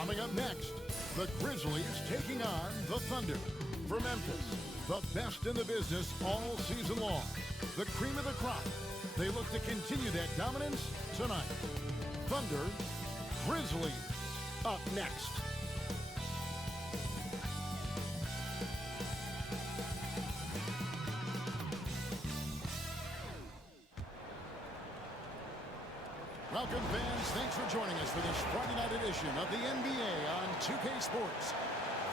Coming up next, the Grizzlies taking on the Thunder. For Memphis, the best in the business all season long. The cream of the crop. They look to continue that dominance tonight. Thunder, Grizzlies, up next. Welcome, fans. Thanks for joining us for this Friday night edition of the NBA on 2K Sports.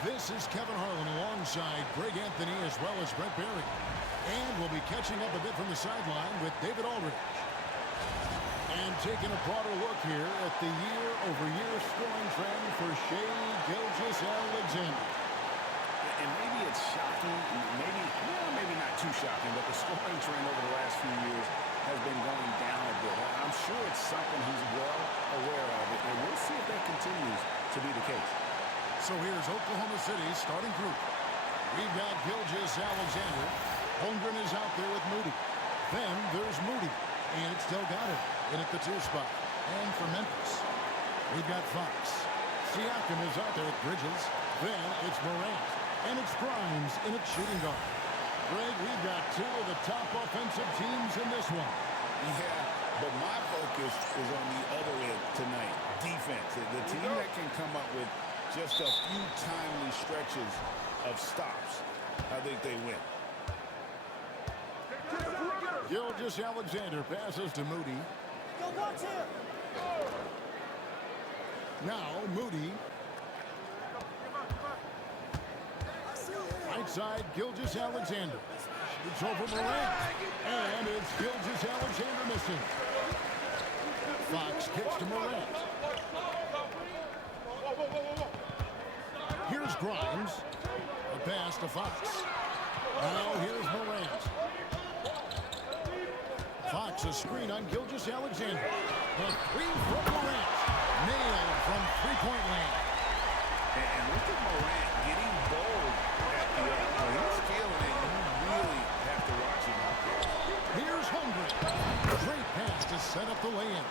This is Kevin Harlan alongside Greg Anthony as well as Brett Barry. And we'll be catching up a bit from the sideline with David Aldridge. And taking a broader look here at the year-over-year scoring trend for Shai Gilgeous-Alexander. And maybe it's shocking, maybe not too shocking, but the scoring trend over the last few years has been going down a bit. I'm sure it's something he's well aware of it, and we'll see if that continues to be the case. So here's Oklahoma City's starting group. We've got Gilgeous-Alexander. Holmgren is out there with Moody. Then there's Moody, and it's Delgado in at the 2 spot. And for Memphis, we've got Fox. Siakam is out there with Bridges. Then it's Morant, and it's Grimes in at shooting guard. Greg, we've got 2 of the top offensive teams in this one. Yeah, but my focus is on the other end tonight, defense. The team that can come up with just a few timely stretches of stops, I think they win. Gilgeous-Alexander passes to Moody. Go watch him. Now Moody. Right side, Gilgeous-Alexander. Shoots over Morant. And it's Gilgeous-Alexander missing. Fox kicks to Morant. Here's Grimes. A pass to Fox. Now here's Morant. Fox a screen on Gilgeous-Alexander. The 3 from Morant. Nailed from three-point land. And look at Morant getting bold at the end. He's feeling it. You really have to watch him out there. Here's Holmgren. Great pass to set up the lay-in.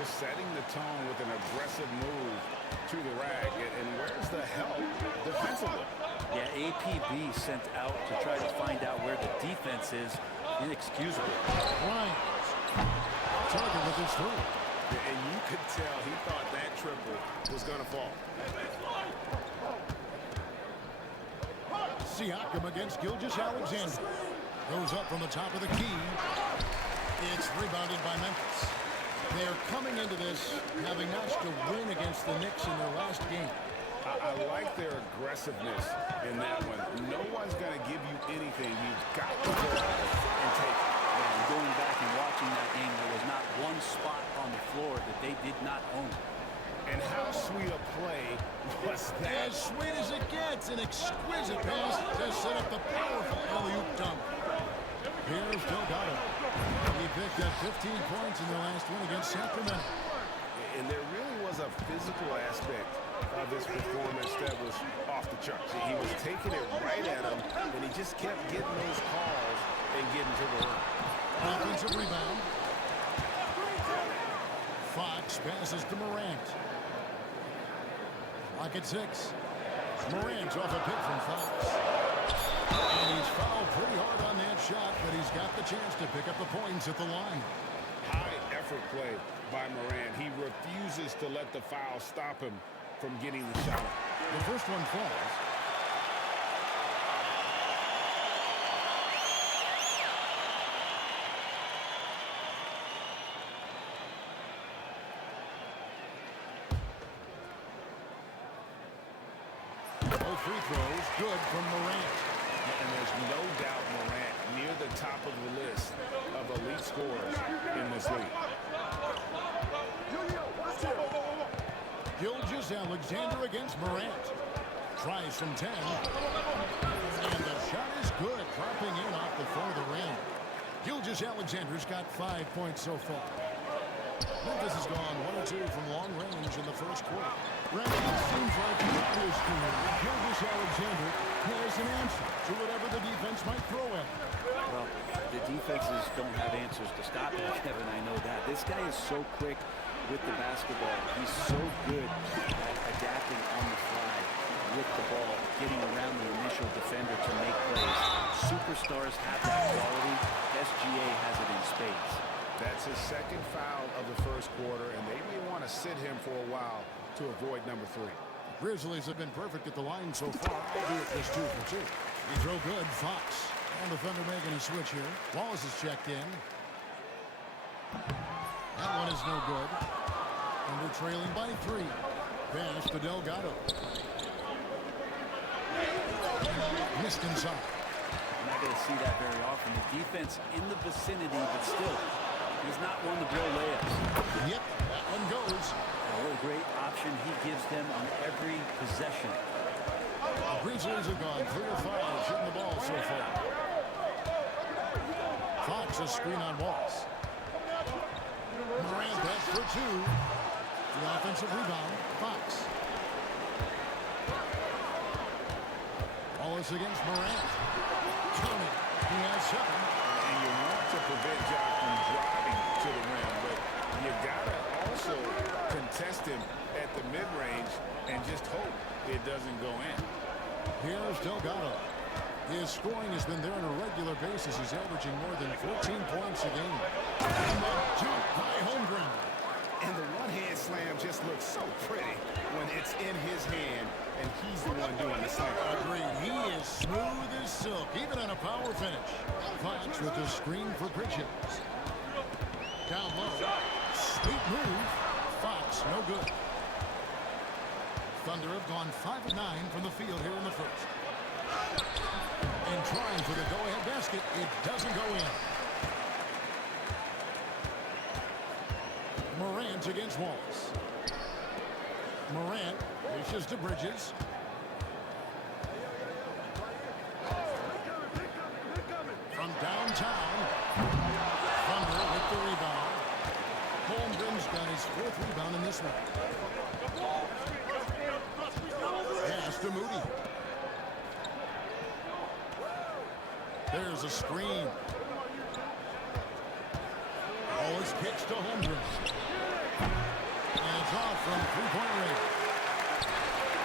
Just setting the tone with an aggressive move to the rack. And where's the help defensively? Yeah, APB sent out to try to find out where the defense is. Inexcusable. Bryant. Target with his 3. And you could tell he thought that triple was going to fall. Siakam against Gilgeous-Alexander. Goes up from the top of the key. It's rebounded by Memphis. They're coming into this having notched a win against the Knicks in their last game. I like their aggressiveness in that one. No one's going to give you anything. You've got to go out and take it. And going back and watching that game, there was not one spot on the floor that they did not own. And how sweet a play was that? As sweet as it gets, an exquisite pass to set up the powerful alley-oop dunk. Here's Delgado. He picked up 15 points in the last one against Sacramento. And there really was a physical aspect of this performance that was off the charts. He was taking it right at him, and he just kept getting those calls and getting to the line. Offensive rebound. Fox passes to Morant. Lock at 6. Morant's off a pick from Fox. And he's fouled pretty hard on that shot, but he's got the chance to pick up the points at the line. High effort play by Morant. He refuses to let the foul stop him from getting the shot. The first one falls. Both free throws good from Morant. And there's no doubt Morant near the top of the list of elite scorers in this league. Gilgeous-Alexander against Morant. Tries from 10. And the shot is good, dropping in off the front of the rim. Gilgeous-Alexander's got 5 points so far. Memphis has gone 1 or 2 from long range in the first quarter. Brandon, it seems like throughout his career, Gilgeous-Alexander has an answer to whatever the defense might throw at him. Well, the defenses don't have answers to stop him, Kevin. I know that. This guy is so quick with the basketball. He's so good at getting around the initial defender to make plays. Superstars have that quality. SGA has it in spades. That's his second foul of the first quarter, and they may want to sit him for a while to avoid number 3. Grizzlies have been perfect at the line so far, albeit just 2 for 2. He's real good. Fox. And defender making a switch here. Wallace is checked in. That one is no good. Thunder trailing by 3. Pass to Delgado. Missed inside. You're not going to see that very often. The defense in the vicinity, but still, he's not one to blow layups. Yep, that one goes. What a great option he gives them on every possession. The Grizzlies have gone 3 or 5 shooting the ball so far. Fox a screen on Wallace. Morant pass for 2. The offensive rebound, Fox. Wallace against Morant. Counting. He has 7. And you want to prevent Jock from driving to the rim, but you gotta also contest him at the mid-range and just hope it doesn't go in. Here's Delgado. His scoring has been there on a regular basis. He's averaging more than 14 points a game. And the dunk by Holmgren. And the one-hand slam just looks so pretty when it's in his hand and he's the one doing the slam. Agreed. He is smooth as silk, even on a power finish. Fox with the screen for Bridges. Down low. Sweet move. Fox, no good. Thunder have gone 5 of 9 from the field here in the first. And trying for the go-ahead basket, it doesn't go in. Morant against Wallace. Morant dishes to Bridges. From downtown, Thunder with the rebound. Holmgren's got his 4th rebound in this one. Pass to Moody. There's a screen. Wallace kicks to Holmgren. And it's off from 3-point range.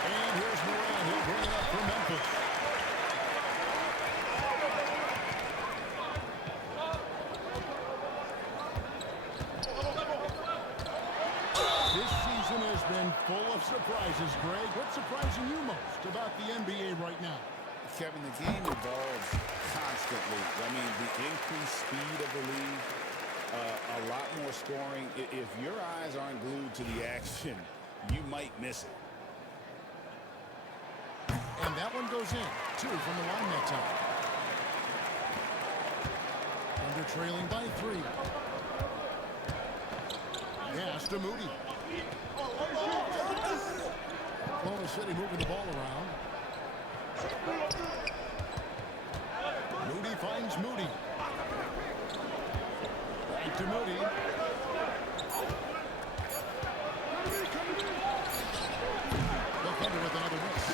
And here's Morant. He'll bring it up for Memphis. This season has been full of surprises, Greg. What's surprising you most about the NBA right now? Kevin, the game evolves constantly. I mean, the increased speed of the league, a lot more scoring. If your eyes aren't glued to the action, you might miss it. And that one goes in. 2 from the line that time. Under trailing by 3. Pass to Moody. Oklahoma City moving the ball around. Moody finds Moody. Back to Moody. The Thunder with another miss.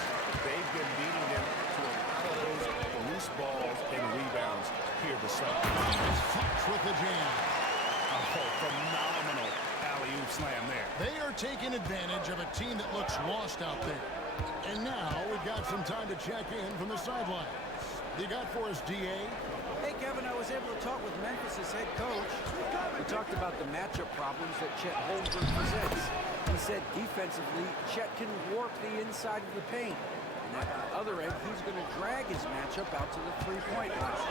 They've been beating them to a lot of those loose balls and rebounds here this summer. Fox with the jam. Oh, phenomenal alley-oop slam there. They are taking advantage of a team that looks lost out there. And now we've got some time to check in from the sidelines. You got for us, D.A.? Hey, Kevin, I was able to talk with Memphis' head coach. We talked about the matchup problems that Chet Holmgren presents. He said defensively, Chet can warp the inside of the paint. And at the other end, he's going to drag his matchup out to the three-point line.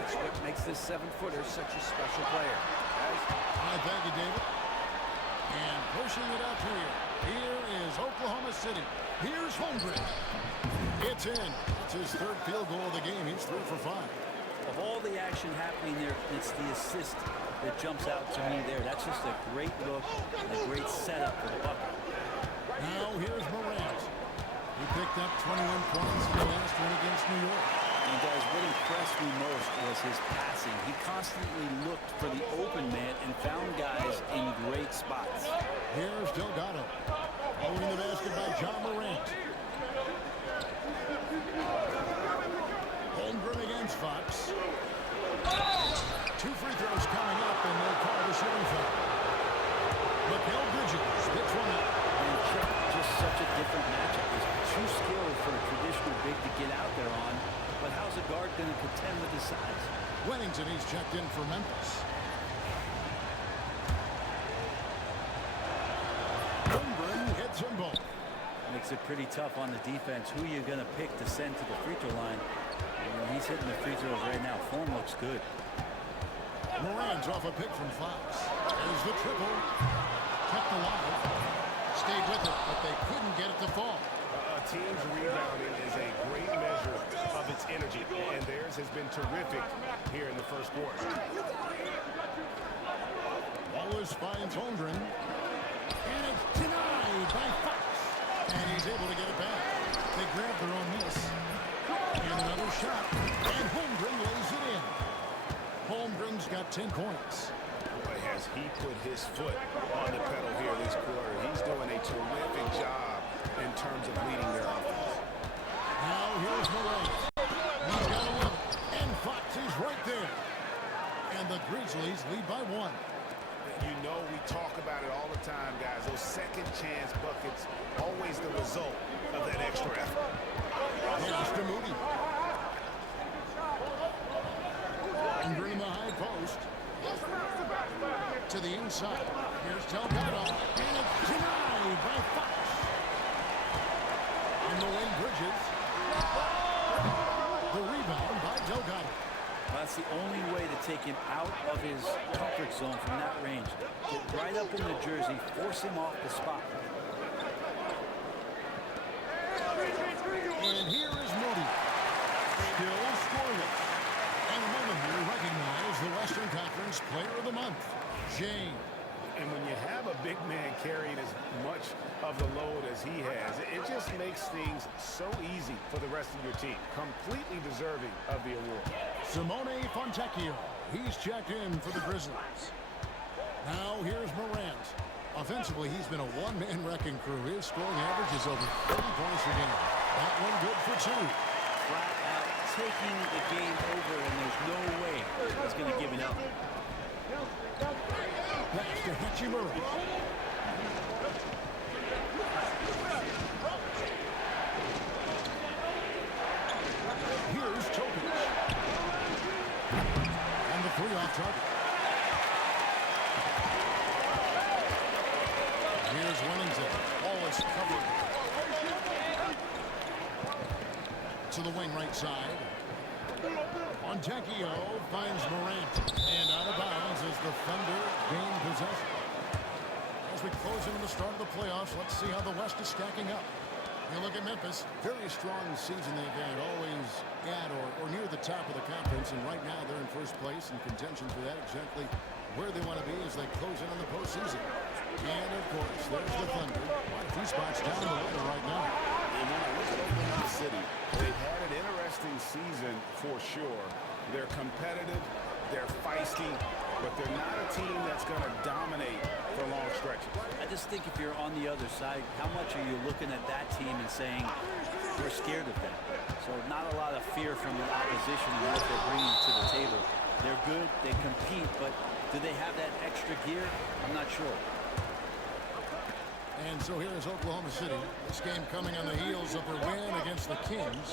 That's what makes this 7-footer such a special player. Guys? All right, thank you, David. And pushing it up here. Here is Oklahoma City. Here's Holmgren. It's in. It's his 3rd field goal of the game. He's 3 for 5. Of all the action happening there, it's the assist that jumps out to me there. That's just a great look and a great setup for the bucket. Now here's Morant. He picked up 21 points in the last one against New York. And guys, what impressed me most was his passing. He constantly looked for the open man and found guys in great spots. Here's Delgado. Following the basket by John Morant. Holmgren against Fox. 2 free throws coming up, and they'll call the shooting foul. Mikal Bridges picks one up. And Chet, just such a different matchup. He's too skilled for a traditional big checked in for Memphis. Holmgren hits them both. Makes it pretty tough on the defense. Who are you going to pick to send to the free throw line? He's hitting the free throws right now. Form looks good. Morant's off a pick from Fox. There's the triple. Kept alive. Stayed with it, but they couldn't get it to fall. A team's rebounding is a great measure of its energy, and theirs has been terrific here in the first quarter. Wallace finds Holmgren. And it's denied by Fox. And he's able to get it back. They grab their own miss. And another shot. And Holmgren lays it in. Holmgren's got 10 points. Boy, has he put his foot on the pedal here this quarter. He's doing a terrific job in terms of leading their offense. Now here's Morant. He's got 11. And Fox is right there. And the Grizzlies lead by 1. You know we talk about it all the time, guys. Those second chance buckets, always the result of that extra effort. Pass to Moody. Holmgren in the high post. To the inside. Here's Delgado. And it's denied by Fox. In the wing, Bridges. The rebound by Delgado. That's the only way to take him out of his comfort zone from that range. Get right up in the jersey, force him off the spot. And here is Moody. Still scoreless. And a moment here, recognize the Western Conference Player of the Month, James. And when you have a big man carrying as much of the load as he has, it just makes things so easy for the rest of your team. Completely deserving of the award. Simone Fontecchio. He's checked in for the Grizzlies. Now here's Morant. Offensively, he's been a one-man wrecking crew. His scoring average is over 30 points a game. That one good for 2. Flat out taking the game over, and there's no way he's going to give it up. Pass to Hachimura. Here's Topic. And the 3 off target. Here's Wellington. All is covered. To the wing right side. Fontecchio finds Morant. And out of bounds as the Thunder gain possession. As we close into the start of the playoffs, let's see how the West is stacking up. You look at Memphis, very strong season they've had, always at or near the top of the conference, and right now they're in first place in contention for that, exactly where they want to be as they close in on the postseason. And of course, there's the Thunder, quite a few spots down the ladder right now. And when I look at Oklahoma City, they've had an interesting season for sure. They're competitive, they're feisty, but they're not a team that's going to dominate for long stretches. I just think if you're on the other side, how much are you looking at that team and saying, we're scared of them? So not a lot of fear from the opposition and what they're bringing to the table. They're good, they compete, but do they have that extra gear? I'm not sure. And so here is Oklahoma City. This game coming on the heels of their win against the Kings.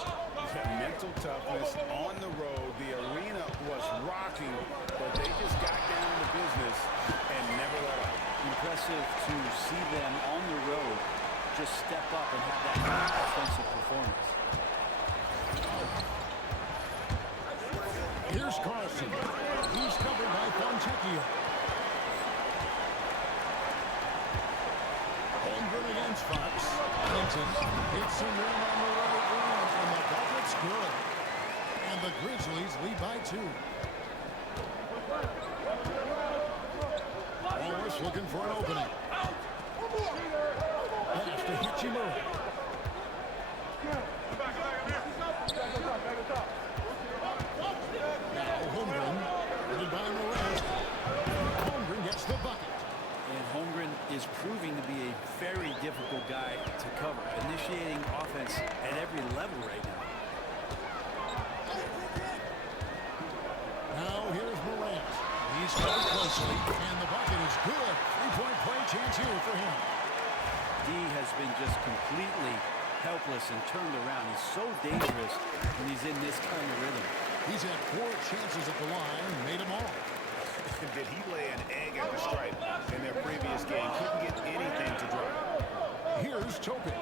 Mental toughness on the road. The arena was rocking, but they just got down to business and never let up. Impressive to see them on the road just step up and have that kind of offensive performance. Here's Carlson. He's covered by Fontecchio. Holmgren against Fox. Clinton hits him in on the right wing, and the bucket's good. And the Grizzlies lead by 2. Wallace looking for an opening. Pass to Hachimura. Now Holmgren, led by Morant. Holmgren gets the bucket. And Holmgren is proving to be a very difficult guy to cover, initiating offense at every level right now. Now here's Morant. He's covered closely, and the bucket is good. 3-point play chance here for him. D has been just completely helpless and turned around. He's so dangerous when he's in this kind of rhythm. He's had 4 chances at the line, made them all. Did he lay an egg at the stripe in their previous game? Couldn't get anything to drop. Here's Topic.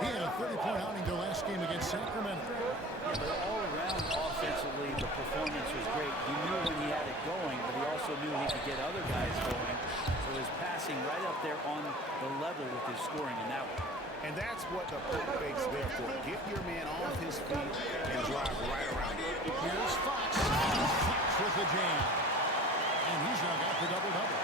He had a 30-point outing their last game against Sacramento. Yeah, but all around offensively, the performance was great. He knew when he had it going, but he also knew he could get other guys going. So his passing right up there on the level with his scoring in that one. And that's what the pump fake's there for. Get your man off his feet and drive right around him. Here's Fox. Fox with the jam. And he's now got the double-double.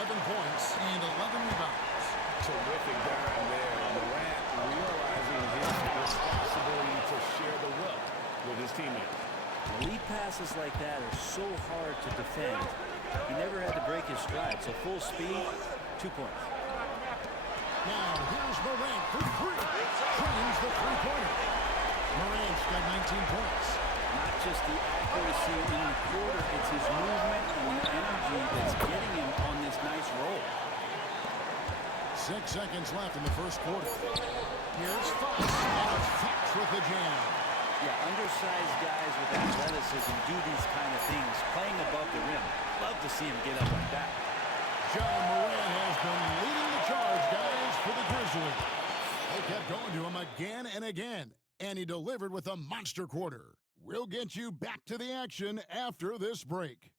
11 points and 11 rebounds. Terrific dime there. Morant realizing his responsibility to share the wealth with his teammates. Lead passes like that are so hard to defend. He never had to break his stride. So full speed, 2 points. Now here's Morant for 3. Trains the three-pointer. Morant's got 19 points. Not just the accuracy in the quarter, it's his movement and the energy that's getting him on this nice roll. 6 seconds left in the first quarter. Here's Fox. And it's Fox with the jam. Yeah, undersized guys with athleticism do these kind of things, playing above the rim. Love to see him get up like that. John Morant has been leading the charge, guys, for the Grizzlies. They kept going to him again and again, and he delivered with a monster quarter. We'll get you back to the action after this break.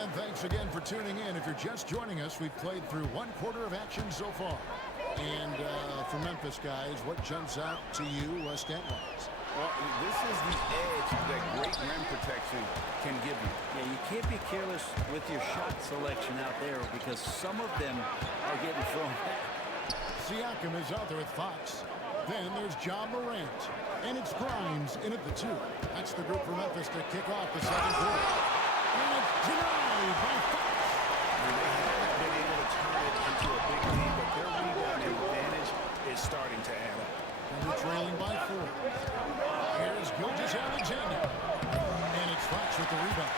And thanks again for tuning in. If you're just joining us, we've played through 1 quarter of action so far. And for Memphis guys, what jumps out to you stat-wise? Well, this is the edge that great rim protection can give you. Yeah, you can't be careless with your shot selection out there because some of them are getting thrown back. Siakam is out there with Fox. Then there's John Morant. And it's Grimes in at the 2. That's the group for Memphis to kick off the second quarter. And it's denied by Fox. They haven't been able to turn it into a big lead, but their rebound advantage is starting to add up. And they're trailing by 4. Here's Gilgeous-Alexander. And it's Fox with the rebound.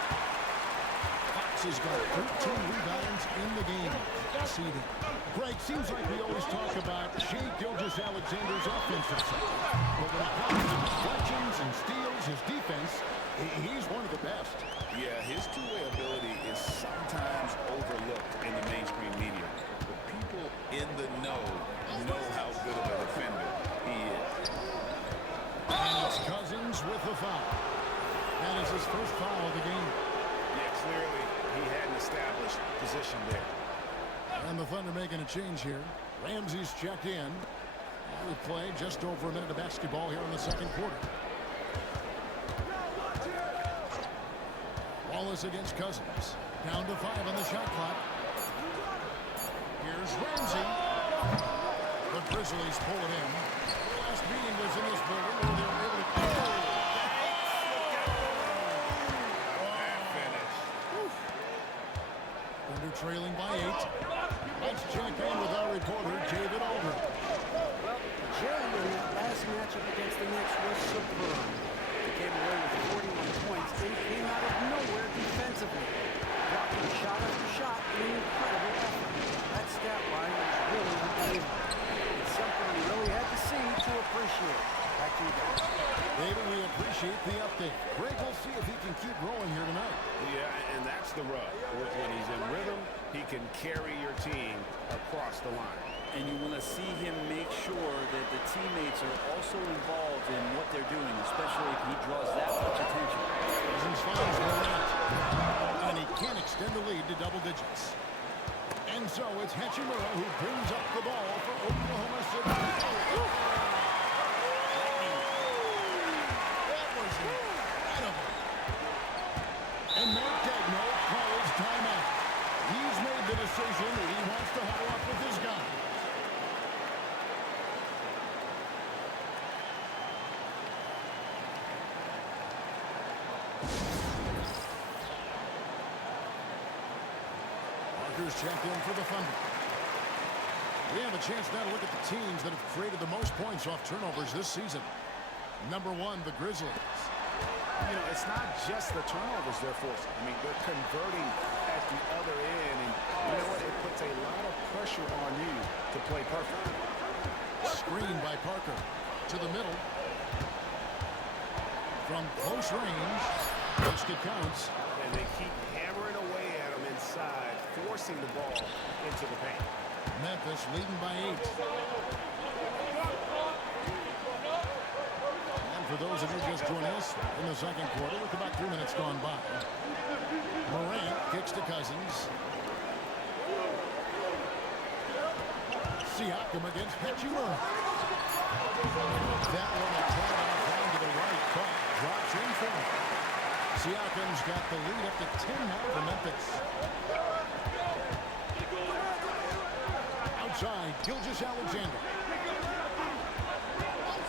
Fox has got 13 rebounds in the game. Exceeding. Greg, seems like we always talk about Shai Gilgeous-Alexander's offensive side. But when it comes to deflections and steals, his defense, he's one of the best. Yeah, his two-way ability is sometimes overlooked in the mainstream media. But people in the know how good of a defender he is. And it's Cousins with the foul. That is his first foul of the game. Yeah, clearly he had an established position there. And the Thunder making a change here. Ramsey's checked in. And we play just over a minute of basketball here in the second quarter. Wallace against Cousins. Down to 5 on the shot clock. Here's Ramsey. The Grizzlies pull it in. The last meeting was in this building where they were able to... Thunder trailing by 8. Let's check in with our reporter, David Aldridge. Well, Jerry in that last matchup against the Knicks was superb. He came away with 41 points and came out of nowhere defensively. Blocking shot after shot in an incredible effort. That stat line was really unbelievable. It's something we really had to see to appreciate. Back to you guys. David, we appreciate the update. Greg, we'll see if he can keep rolling here tonight. Yeah, and that's the rub. When he's in rhythm, he can carry your team across the line. And you want to see him make sure that the teammates are also involved in what they're doing, especially if he draws that much attention. Cousins finds Morant. And he can't extend the lead to double digits. And so it's Hachimura who brings up the ball for Oklahoma City. That was incredible. And Mark Degno calls timeout. He's made the decision that he wants to huddle up with his guy. starters checked in for the Thunder. We have a chance now to look at the teams that have created the most points off turnovers this season. Number 1, the Grizzlies. You know, it's not just the turnovers they're forcing. I mean, they're converting at the other end, and you know what? It puts a lot of pressure on you to play perfect. Screen by Parker to the middle. From close range, just it counts. And they keep hammering away at them inside, forcing the ball into the paint. Memphis leading by 8. And for those of you just joining us in the second quarter, with about 3 minutes gone by, Morant kicks to Cousins. Siakam against Hachimura. That one attack down to the right, but drops in for him. Siakam's got the lead up to 10 now for Memphis. Outside, Gilgeous-Alexander.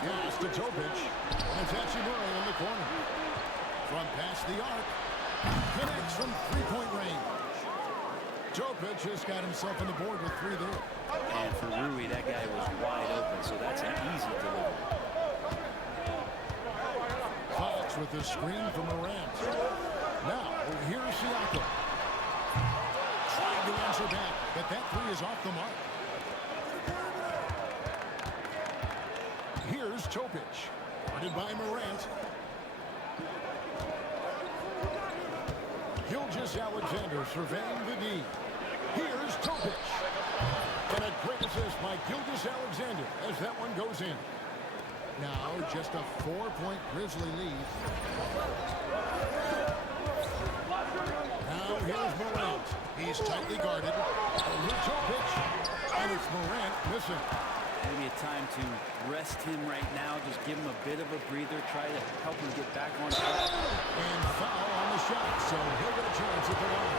Pass to Topic. And Hachimura in the corner. From past the arc. Connects from three-point range. Topic has got himself on the board with 3 there. And for Rui, that guy was wide open, so that's an easy delivery. Fox with the screen from Morant. Now, here's Siakam. Trying to answer back, but that 3 is off the mark. Here's Topic. Guarded by Morant. Gilgeous-Alexander surveying the D. Here's Topic. And a great assist by Gilgeous-Alexander as that one goes in. Now just a 4-point Grizzly lead. Now here's Morant. He's tightly guarded. Over Topic. And it's Morant missing. Maybe a time to rest him right now. Just give him a bit of a breather. Try to help him get back on track. And foul on the shot, so he'll get a chance at the line.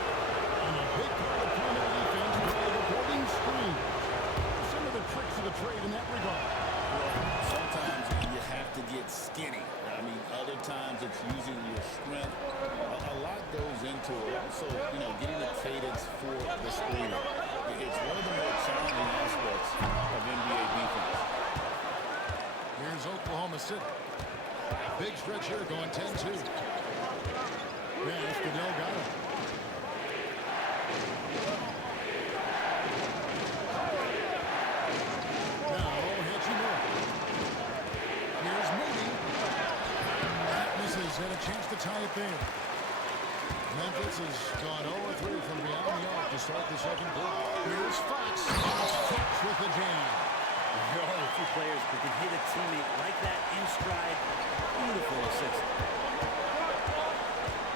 And a big part of perimeter defense is the holding screen. Some of the tricks of the trade in that regard. Sometimes you have to get skinny. I mean, other times it's using your strength. A lot goes into it. Also, you know, getting the cadence for the screener. It's one of the more challenging aspects of NBA defense. Here's Oklahoma City. Big stretch here going 10-2. Pass to Delgado. Now Hachimura. Here's Moody. That misses, and a chance to tie it there. Memphis has gone 0-3 from beyond the arc to start the second quarter. Here's Fox. Fox with the jam. A few players who can hit a teammate like that in stride. Beautiful assist.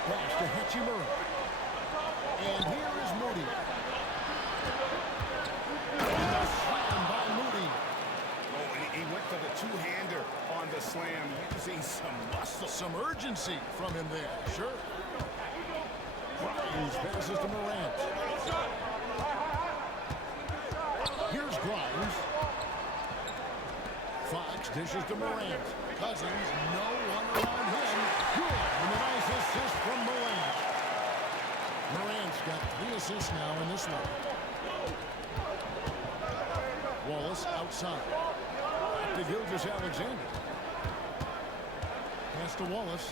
Pass to Hachimura. And here is Moody. And a slam by Moody. Oh, and he went for the two-hander on the slam, using some muscle. Some urgency from him there. Sure. Grimes passes to Morant. Here's Grimes. Fox dishes to Morant. Cousins, no one around him. Good. And a nice assist from Morant. Morant's got 3 assists now in this one. Wallace outside. Back to Gilgeous-Alexander. Pass to Wallace.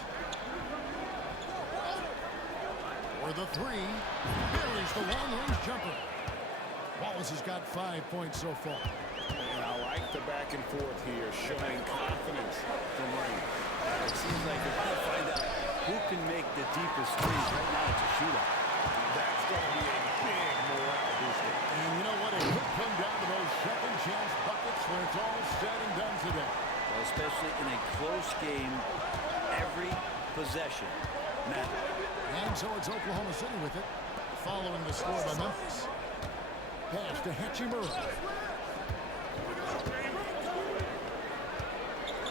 For the 3. Buries the long-range jumper. Wallace has got 5 points so far. And I like the back and forth here, showing confidence from Rain. It seems like we're going to find out who can make the deepest threes. Right now it's a shootout. That's going to be a big morale booster. And you know what? It could come down to those second chance buckets when it's all said and done today. Well, especially in a close game, every possession matters. And so it's Oklahoma City with it, following the score by Memphis. Pass to Hachimura.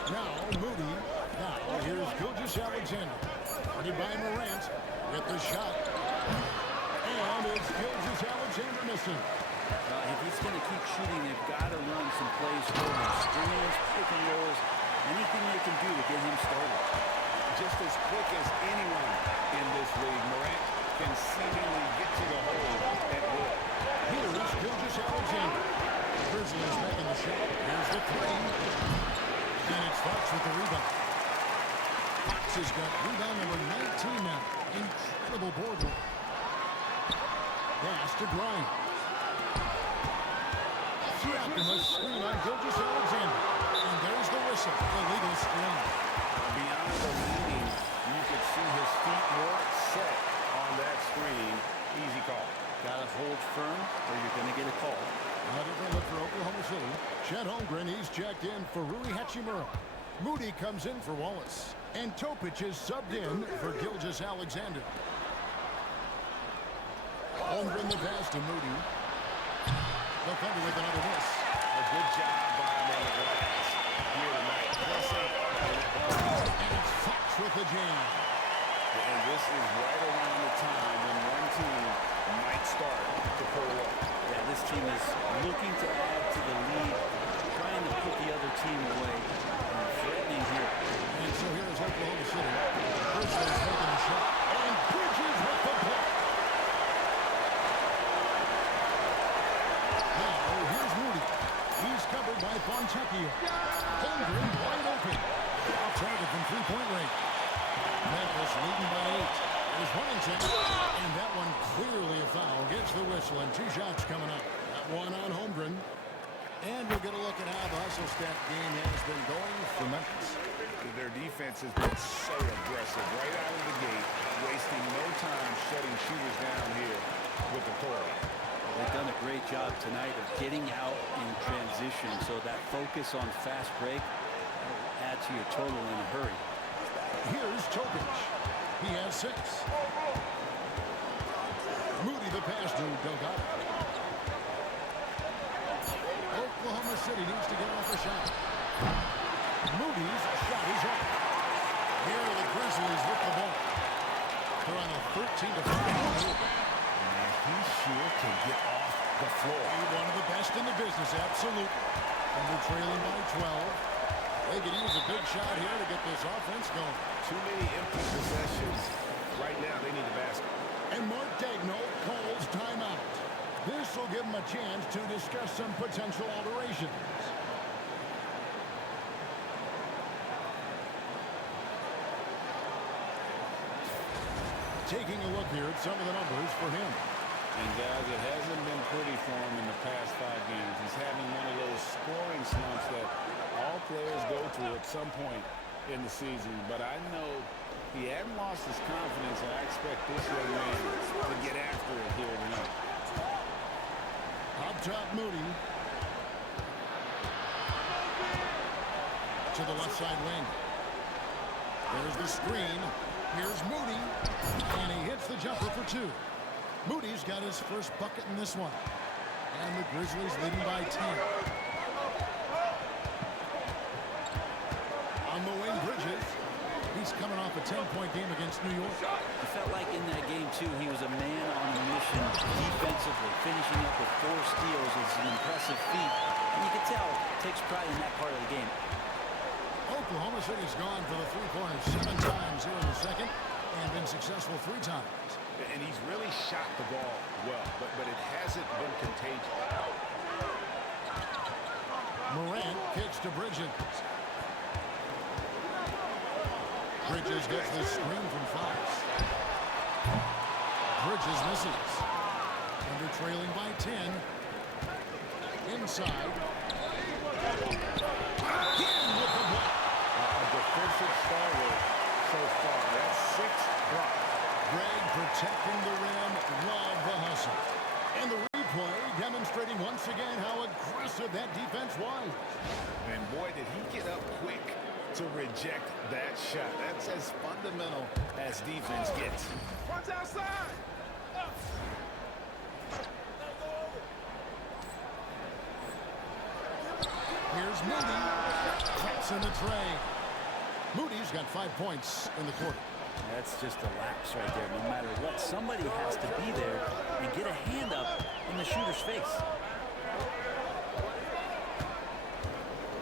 Now Moody. Now here's Gilgeous-Alexander. Guarded by Morant. With the shot. And it's Gilgeous-Alexander missing. If he's going to keep shooting, they've got to run some plays for him. Screens, pick and rolls, anything they can do to get him started. Just as quick as anyone in this league, Morant can seemingly get to the hole at will. has got rebound number 19 now. Incredible board work. Pass to Grimes. Throughout screen on Gilgeous-Alexander. And there's the whistle. Illegal screen. Beyond the leading, you could see his feet weren't set on that screen. Easy call. Got to hold firm or you're going to get a call. A different look for Oklahoma City. Chet Holmgren, he's checked in for Rui Hachimura. Moody comes in for Wallace. And Topic is subbed in for Gilgeous-Alexander. Holmgren the pass to Moody. Defender with another miss. A good job by him on the glass here tonight. And it's Fox with the jam. And this is right around the time when one team might start to pull up. Yeah, this team is looking to add to the lead, trying to put the other team away, and threatening here. And so here is Oklahoma City. Grizzlies making a shot. And Bridges with the block. Now, here's Moody. He's covered by Fontecchio. Holmgren wide open. Off target from three-point range. Memphis leading by 8. There's Warrington. And that one clearly a foul. Gets the whistle and 2 shots coming up. That one on Holmgren. And we'll get a look at how the hustle step game has been going for Memphis. Their defense has been so aggressive right out of the gate, wasting no time shutting shooters down here with the Toro. They've done a great job tonight of getting out in transition, so that focus on fast break will add to your total in a hurry. Here's Topic. He has 6. Moody the pass to Delgado. Oklahoma City needs to get off a shot. Moody's shot is up. Here are the Grizzlies with the ball. They're on a 13-5 lead. And he sure can get off the floor. One of the best in the business, absolutely. And they're trailing by 12. They could use a big shot here to get this offense going. Too many empty possessions. Right now, they need a basket. And Mark Daigneault calls timeout. This will give him a chance to discuss some potential alterations. Taking a look here at some of the numbers for him. And guys, it hasn't been pretty for him in the past 5 games. He's having one of those scoring slumps that all players go through at some point in the season. But I know he hadn't lost his confidence, and I expect this young man to get after it here tonight. Up top, Moody. To the left side wing. There's the screen. Here's Moody. And he hits the jumper for 2. Moody's got his first bucket in this one. And the Grizzlies leading by 10. On the wing, Bridges. He's coming off a 10-point game against New York. It felt like in that game, too, he was a man on a mission defensively. Finishing up with 4 steals is an impressive feat. And you can tell, takes pride in that part of the game. Oklahoma City's gone for the three-pointers 7 times here in the second and been successful 3 times. And he's really shot the ball well, but it hasn't been contagious. Morant kicks to Bridges. Bridges gets the screen from Fox. Bridges misses. Under trailing by 10. Inside. Again with the block. A defensive stalwart so far. That's 6 blocks. Greg protecting the rim. Love the hustle. And the replay demonstrating once again how aggressive that defense was. And boy, did he get up quick to reject that shot. That's as fundamental as defense gets. One's outside. Here's Moody. Traps in the tray. Moody's got 5 points in the quarter. That's just a lapse right there. No matter what, somebody has to be there and get a hand up in the shooter's face.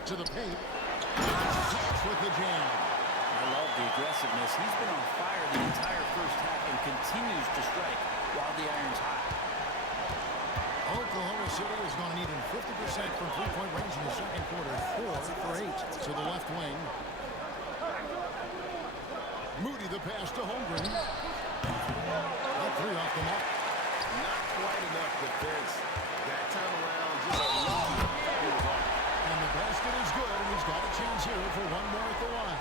To the paint. Fox with the jam. I love the aggressiveness. He's been on fire the entire first half and continues to strike while the iron's hot. Oklahoma City is going to need 50% from three-point range in the second quarter. 4 for 8 to the left wing. Moody the pass to Holmgren. That three off the mark. Not quite enough defense. That time around, just a little. He was off. And the basket is good, and he's got a chance here for one more at the line.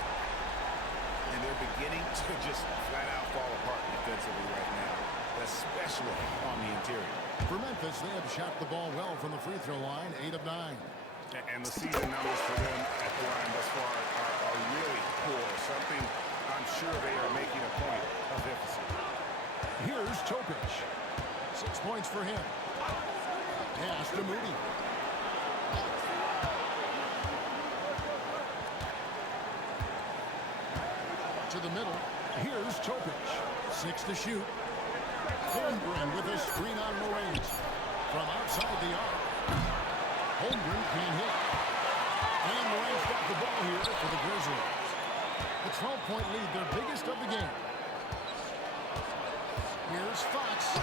And they're beginning to just flat out fall apart defensively right now, especially on the interior. For Memphis, they have shot the ball well from the free throw line, 8 of 9. And the season numbers for them at the line thus far are really poor. Something I'm sure they are making a point of emphasis. Here's Topic. 6 points for him. Pass to Moody. To the middle. Here's Topic. 6 to shoot. Holmgren with a screen on Morant. From outside the arc. Holmgren can't hit. And Morant's got the ball here for the Grizzlies. A 12-point lead, their biggest of the game. Here's Fox.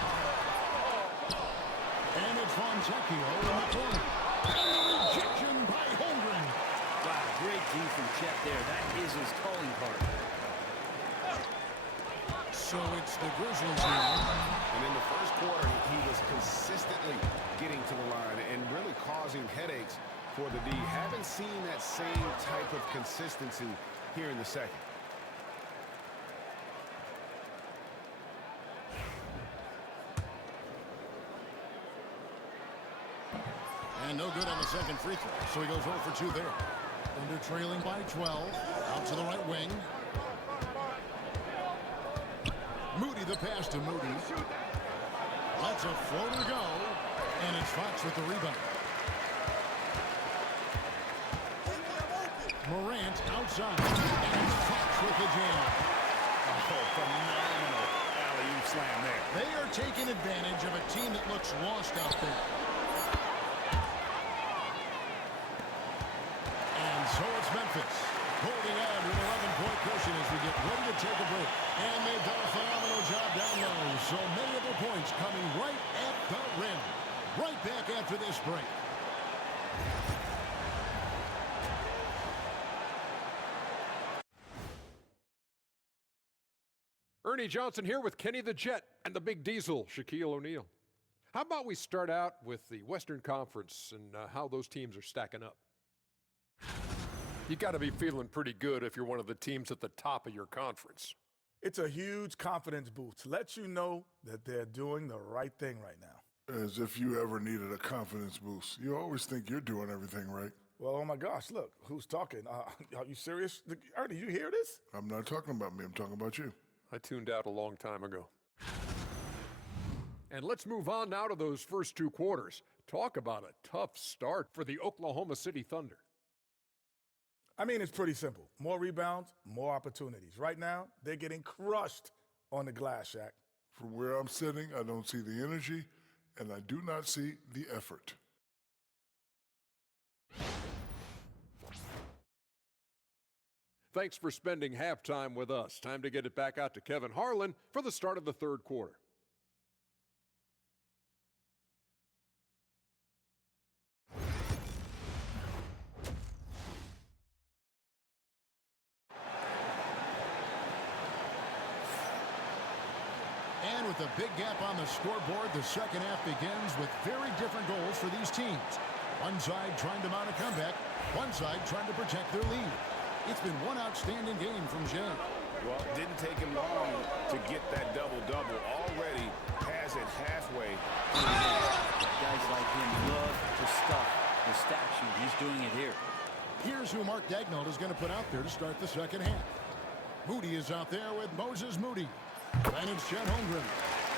And it's Fontecchio in the corner. And the rejection by Holmgren. Wow, great D from Chet there. That is his calling card. So it's the Grizzlies now. And in the first quarter, he was consistently getting to the line and really causing headaches for the D. Haven't seen that same type of consistency here in the second. And no good on the second free throw, so he goes 0 for 2 there. Thunder trailing by 12. Out to the right wing. Moody the pass to Moody. Lets a floater go. And it's Fox with the rebound. Morant outside. And it's Fox with the jam. Oh, phenomenal alley-oop slam there. They are taking advantage of a team that looks lost out there. And so it's Memphis holding on to an 11-point cushion as we get ready to take a break. And they've done a phenomenal job down low. So many of the points coming right at the rim. Right back after this break. Ernie Johnson here with Kenny the Jet and the Big Diesel, Shaquille O'Neal. How about we start out with the Western Conference and how those teams are stacking up? You got to be feeling pretty good if you're one of the teams at the top of your conference. It's a huge confidence boost. Lets you know that they're doing the right thing right now. As if you ever needed a confidence boost. You always think you're doing everything right. Well, oh my gosh, look, who's talking? Are you serious? Ernie, you hear this? I'm not talking about me. I'm talking about you. I tuned out a long time ago. And let's move on now to those first 2 quarters. Talk about a tough start for the Oklahoma City Thunder. I mean, it's pretty simple. More rebounds, more opportunities. Right now, they're getting crushed on the glass, Shaq. From where I'm sitting, I don't see the energy, and I do not see the effort. Thanks for spending halftime with us. Time to get it back out to Kevin Harlan for the start of the third quarter. And with a big gap on the scoreboard, the second half begins with very different goals for these teams. One side trying to mount a comeback, one side trying to protect their lead. It's been one outstanding game from Jay. Well, it didn't take him long to get that double-double. Already has it halfway. Guys like him love to stuff the stat sheet. He's doing it here. Here's who Mark Daigneault is going to put out there to start the second half. Moody is out there with Moses Moody. And it's Chet Holmgren.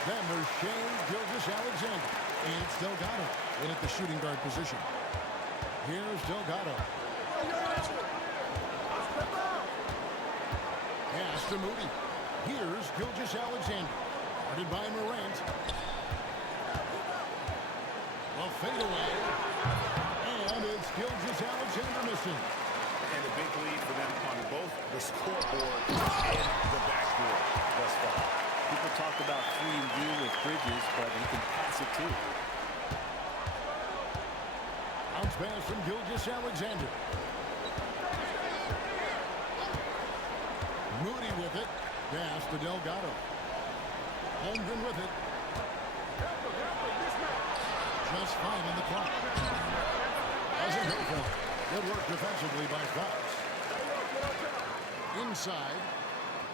Then there's Shea Gilgeous-Alexander. And it's Delgado in at the shooting guard position. Here's Delgado. Pass to Moody. Here's Gilgeous-Alexander. Guarded by Morant. A fadeaway. And it's Gilgeous-Alexander missing. And a big lead for them on both the scoreboard and the backboard thus far. People talk about 3-and-D with Bridges, but he can pass it too. Bounce pass from Gilgeous-Alexander. Moody with it. Pass to Delgado. Holmgren with it. Just 5 on the clock. Doesn't go for it. Good work defensively by Fox. Inside.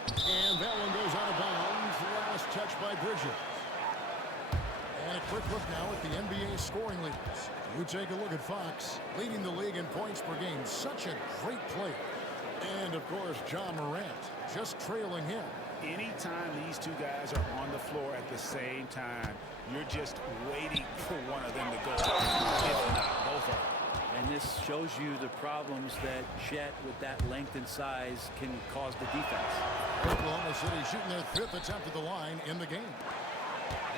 And that one goes out of bounds. Last touch by Bridges. And a quick look now at the NBA scoring leaders. You take a look at Fox, leading the league in points per game. Such a great player. And, of course, John Morant just trailing him. Anytime these two guys are on the floor at the same time, you're just waiting for one of them to go, if not both of them. And this shows you the problems that Chet, with that length and size, can cause the defense. Oklahoma City shooting their 5th attempt at the line in the game.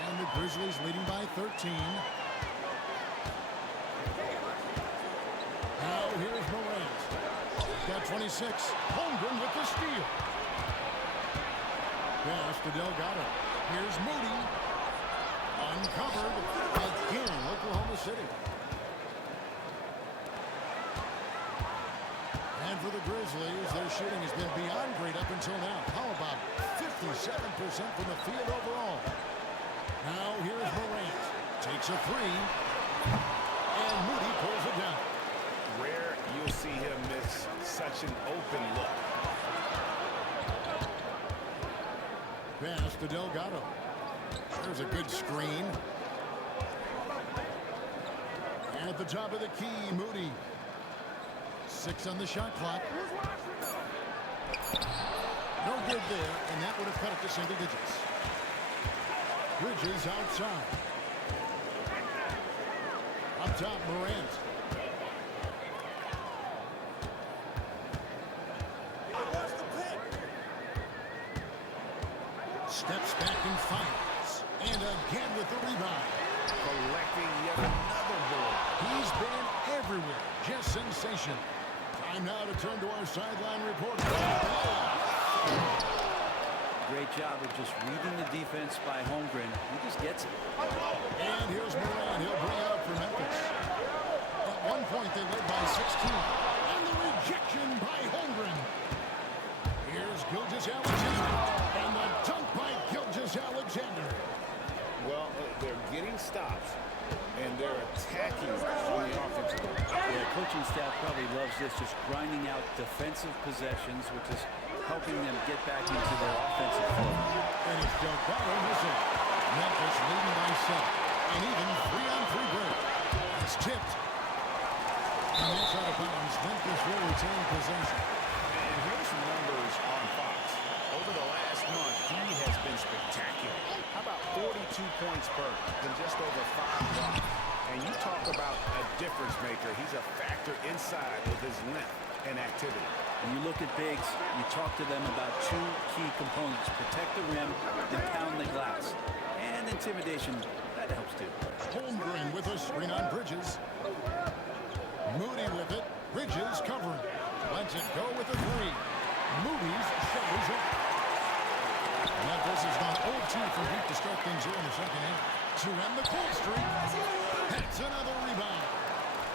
And the Grizzlies leading by 13. Now here's Morant. He's got 26. Holmgren with the steal. Pass to Delgado. Here's Moody. Uncovered again, Oklahoma City. And for the Grizzlies, their shooting has been beyond great up until now. How about 57% from the field overall? Now here's Morant. Takes a 3. And Moody pulls it down. Rare you'll see him miss such an open look. Pass to Delgado. There's a good screen. And at the top of the key, Moody. 6 on the shot clock. No good there, and that would have cut it to single digits. Bridges outside. Up top, Morant. Steps back and fires. And again with the rebound. Collecting yet another ball. He's been everywhere. Just sensational. Time now to turn to our sideline reporter. Great job of just reading the defense by Holmgren. He just gets it. And here's Morant. He'll bring it up for Memphis. At one point, they led by 16. And the rejection by Holmgren. Here's Gilgeous-Alexander. And the dunk by Gilgeous-Alexander. Well, they're getting stops, and they're attacking on the offensive end. The coaching staff probably loves this, just grinding out defensive possessions, which is helping them get back into their offensive flow. And it's Delgado missing. Memphis leading by 7. And even 3-on-3 break. It's tipped. And that's out of bounds. Memphis will retain possession. And here's some numbers on Fox. Over the last month, he has been spectacular. How about 42 points per in just over 5 blocks? And you talk about a difference maker. He's a factor inside with his length and activity. When you look at bigs, you talk to them about 2 key components: protect the rim and pound the glass. And intimidation, that helps too. Holmgren with a screen on Bridges. Moody with it. Bridges covering. Lets it go with a 3. Moody's shot is up. Memphis has gone 0-2 from deep to start things here in the second half. To end the cold streak. That's another rebound.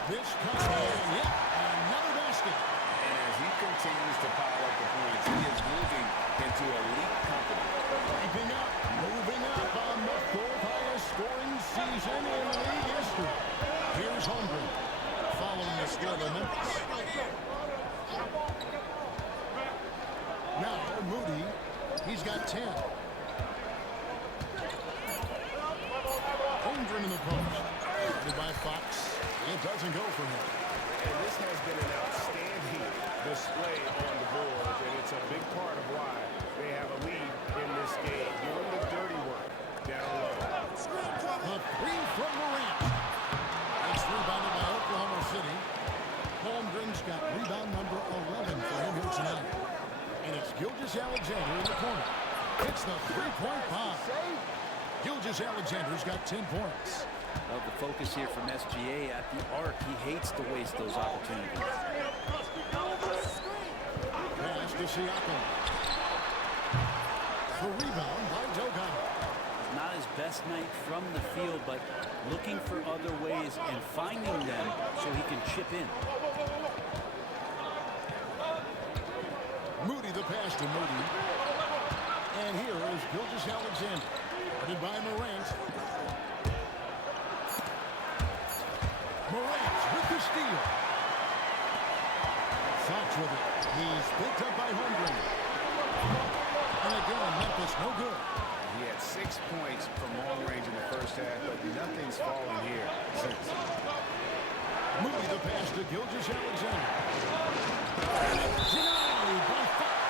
This comes in. Yep, another basket. And as he continues to pile up the points, he is moving into elite company. Creeping up, moving up on the 4th highest scoring season in league history. Here's Holmgren following the skill of Memphis. Now Moody, he's got 10. Holmgren in the post. Guarded by Fox. It doesn't go for him. And this has been an outstanding display on the boards, and it's a big part of why they have a lead in this game. Doing the dirty work down low. A 3 from Morant. It's rebounded by Oklahoma City. Holmgren's got rebound number 11 for him here tonight. And it's Gilgeous-Alexander in the corner. It's the 3-point bomb. Gilgeous-Alexander's got 10 points. Love the focus here from SGA at the arc. He hates to waste those opportunities. Pass to Siakam. The rebound by Delgado. Not his best night from the field, but looking for other ways and finding them so he can chip in. Moody the pass to Moody. Gilgeous-Alexander. Guarded by Morant. Morant with the steal. Fox with it. He's picked up by Holmgren. And again, Memphis no good. He had 6 points from long range in the first half, but nothing's fallen here since. Moody the pass to Gilgeous-Alexander. And it's denied by Fox.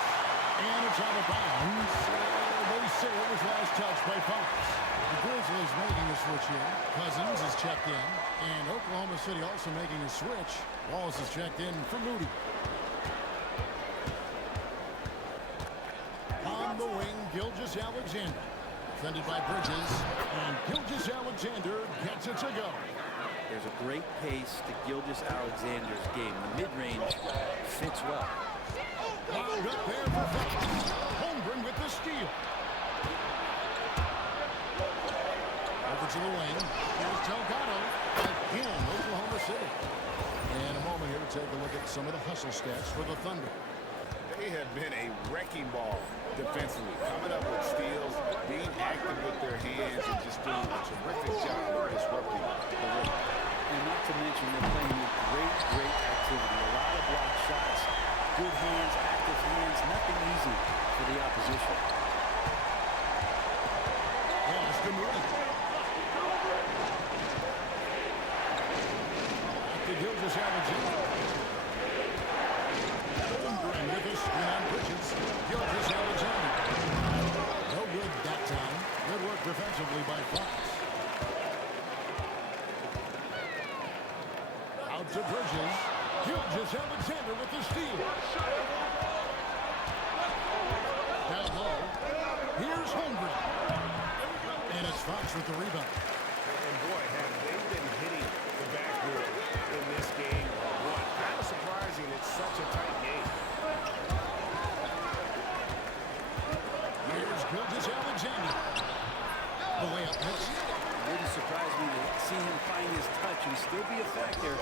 And it's out of bounds. They say it was last touched by Fox. The Grizzlies making a switch here. Cousins is checked in. And Oklahoma City also making a switch. Wallace is checked in for Moody. On the wing, Gilgeous-Alexander. Defended by Bridges. And Gilgeous-Alexander gets it to go. There's a great pace to Gilgeous-Alexander's game. The mid-range fits well. Loud up there for Fox. Holmgren with the steal. Over to the wing. Here's Delgado. Again, Oklahoma City. In a moment here, take a look at some of the hustle stats for the Thunder. They have been a wrecking ball defensively, coming up with steals, being active with their hands, and just doing a terrific job of disrupting the rim. And not to mention, they're playing with great activity. A lot of block shots, good hands, active hands, nothing easy for the opposition. Pass to Moody. Back to Gilgeous-Alexander. Holmgren with a screen on Bridges. Gilgeous-Alexander. No good that time. Good work defensively by Fox. Out to Bridges. Gilgeous-Alexander with the steal. Down low. Here's Holmgren. And it's Fox with the rebound. And boy, have they been hitting the backboard in this game. Kind of surprising it's such a tight game. Here's Gilgeous-Alexander. The layup missed. It wouldn't surprise me to see him find his touch and still be a factor.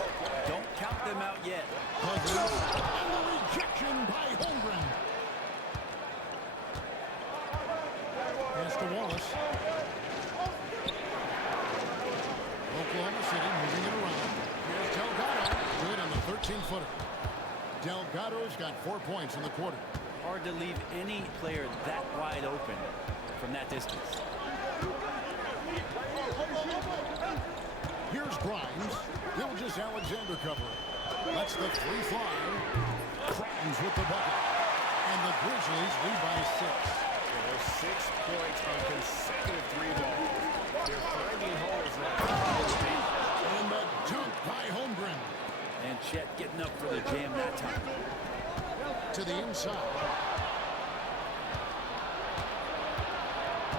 Don't count them out yet. Cousins. And the rejection by Holmgren. Pass to Wallace. Oklahoma City moving it around. Here's Delgado. Good on the 13-footer. Delgado's got 4 points in the quarter. Hard to leave any player that wide open from that distance. Here's Grimes. Gilgeous-Alexander covering. That's the free fly. Grimes with the bucket. And the Grizzlies lead by 6. There's 6 points on consecutive 3 balls. They're finding holes now. And the dunk by Holmgren. And Chet getting up for the jam that time. To the inside.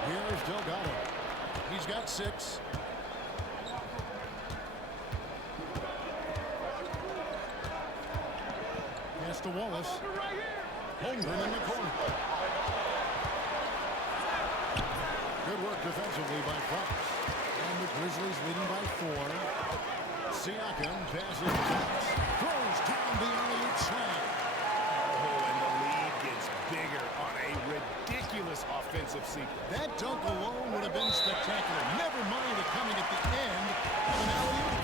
Here's Delgado. He's got 6. Pass to Wallace. Holmgren in the corner. Good work defensively by Fox. And the Grizzlies leading by 4. Siakam passes to Fox. Throws down the alley-oop slam. Oh, and the lead gets bigger on a ridiculous offensive sequence. That dunk alone would have been spectacular. Never mind it coming at the end of an alley-oop.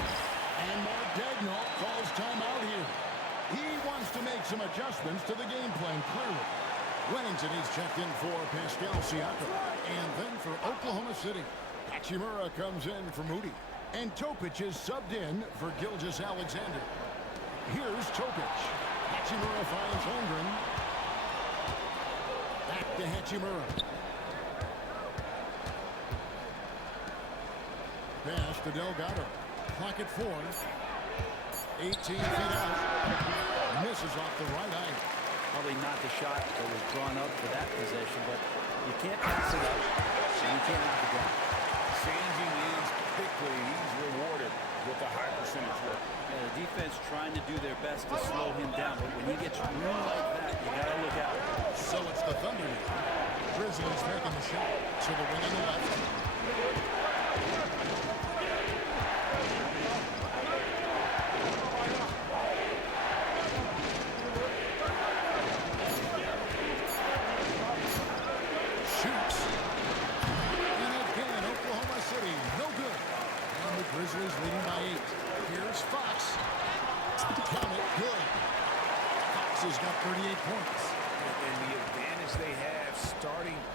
And Mark Daigneault calls timeout here. He wants to make some adjustments to the game plan, clearly. Wennington is checked in for Pascal Siakam. And then for Oklahoma City, Hachimura comes in for Moody. And Topic is subbed in for Gilgeous-Alexander. Here's Topic. Hachimura finds Holmgren. Back to Hachimura. Pass to Delgado. Clock at 4. 18 feet out. Misses off the right eye. Probably not the shot that was drawn up for that possession, but you can't pass it up, and you can't knock it down. Changing ends quickly. He's rewarded with a high percentage work. Yeah, the defense trying to do their best to slow him down, but when he gets room like that, you got to look out. So it's the Thunder now. Grizzlies making the shot. To the wing on the left. Shoots.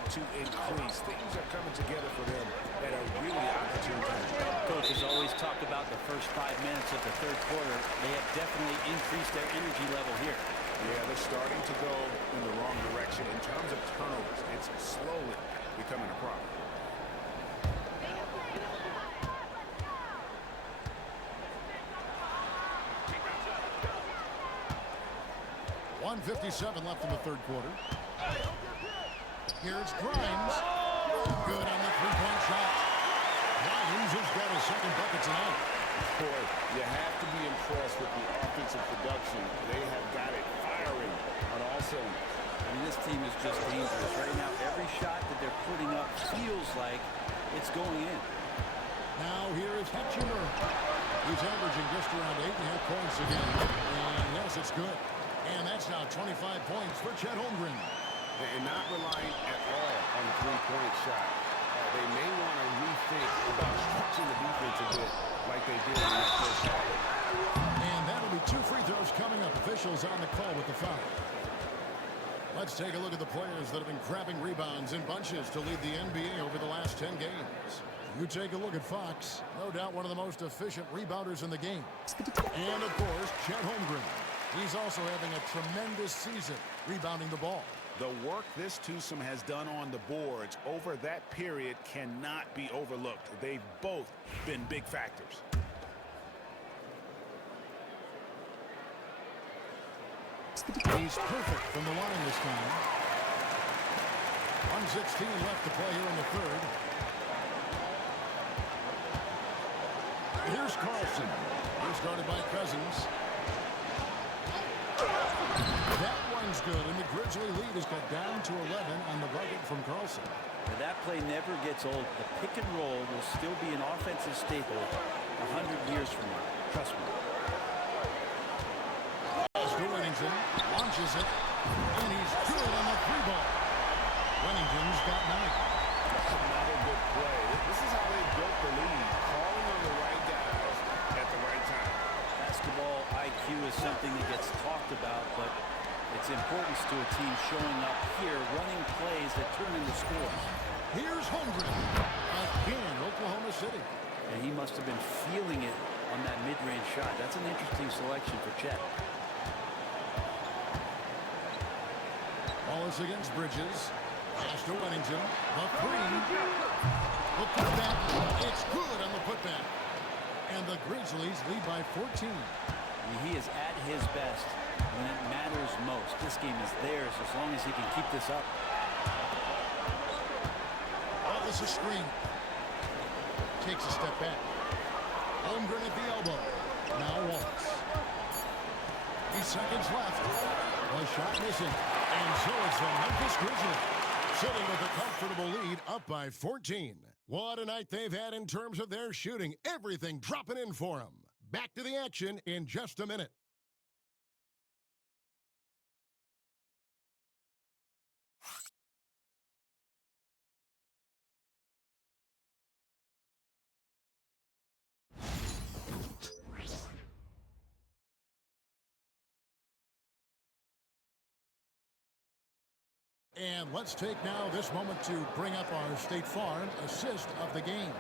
to increase. Things are coming together for them at a really opportune time. Coach has always talked about the first 5 minutes of the third quarter. They have definitely increased their energy level here. Yeah, they're starting to go in the wrong direction in terms of turnovers. It's slowly becoming a problem. 1:57 left in the third quarter. Here's Grimes. Good on the three-point shot. Grimes has got his second bucket tonight. Boy, you have to be impressed with the offensive production. They have got it firing on all cylinders. I mean, this team is just dangerous. Right now, every shot that they're putting up feels like it's going in. Now here is Hitchimer. He's averaging just around 8.5 points a game. And yes, it's good. And that's now 25 points for Chet Holmgren. And not relying at all on the three-point shot. They may want to rethink about stretching the defense a bit like they did in that first half. And that'll be 2 free throws coming up. Officials on the call with the foul. Let's take a look at the players that have been grabbing rebounds in bunches to lead the NBA over the last 10 games. You take a look at Fox, no doubt one of the most efficient rebounders in the game. And, of course, Chet Holmgren. He's also having a tremendous season rebounding the ball. The work this twosome has done on the boards over that period cannot be overlooked. They've both been big factors. He's perfect from the line this time. 1:16 left to play here in the third. Here's Carlson. He's started by Cousins. That one's good, and the Grizzly lead is cut down to 11 on the bucket from Carlson. Now, that play never gets old. The pick and roll will still be an offensive staple 100 years from now. Trust me. Wennington launches it, and he's good on the three ball. Wennington's got 9. That's another good play. This is how they built the lead, calling on the right guys at the right time. Basketball IQ is something that gets talked about, but its importance to a team showing up here, running plays that turn into scores. Here's Holmgren. Again, Oklahoma City. And he must have been feeling it on that mid-range shot. That's an interesting selection for Chet. Wallace against Bridges. Pass to Wennington. The three. The putback. It's good on the putback. And the Grizzlies lead by 14. He is at his best when it matters most. This game is theirs as long as he can keep this up. Wallace a screen. Takes a step back. Holmgren at the elbow. Now Wallace. 3 seconds left. The shot missing. And so it's the Memphis Grizzlies sitting with a comfortable lead up by 14. What a night they've had in terms of their shooting. Everything dropping in for them. Back to the action in just a minute. And let's take now this moment to bring up our State Farm assist of the game.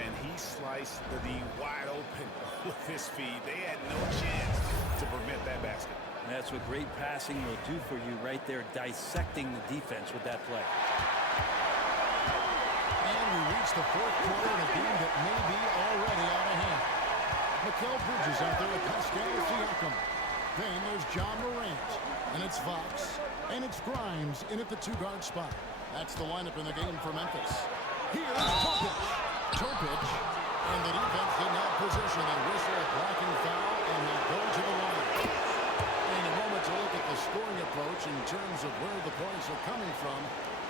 And he sliced the D wide open with his feed. They had no chance to prevent that basket. And that's what great passing will do for you right there, dissecting the defense with that play. And we reach the fourth quarter in a game that may be already out of hand. Mikal Bridges out there with Pascal Siakam. Then there's John Morant. And it's Fox. And it's Grimes in at the 2-guard spot. That's the lineup in the game for Memphis. Here's Topic. And the defense did not position. They whistle a blocking foul, and he'll go to the line. In a moment to look at the scoring approach in terms of where the points are coming from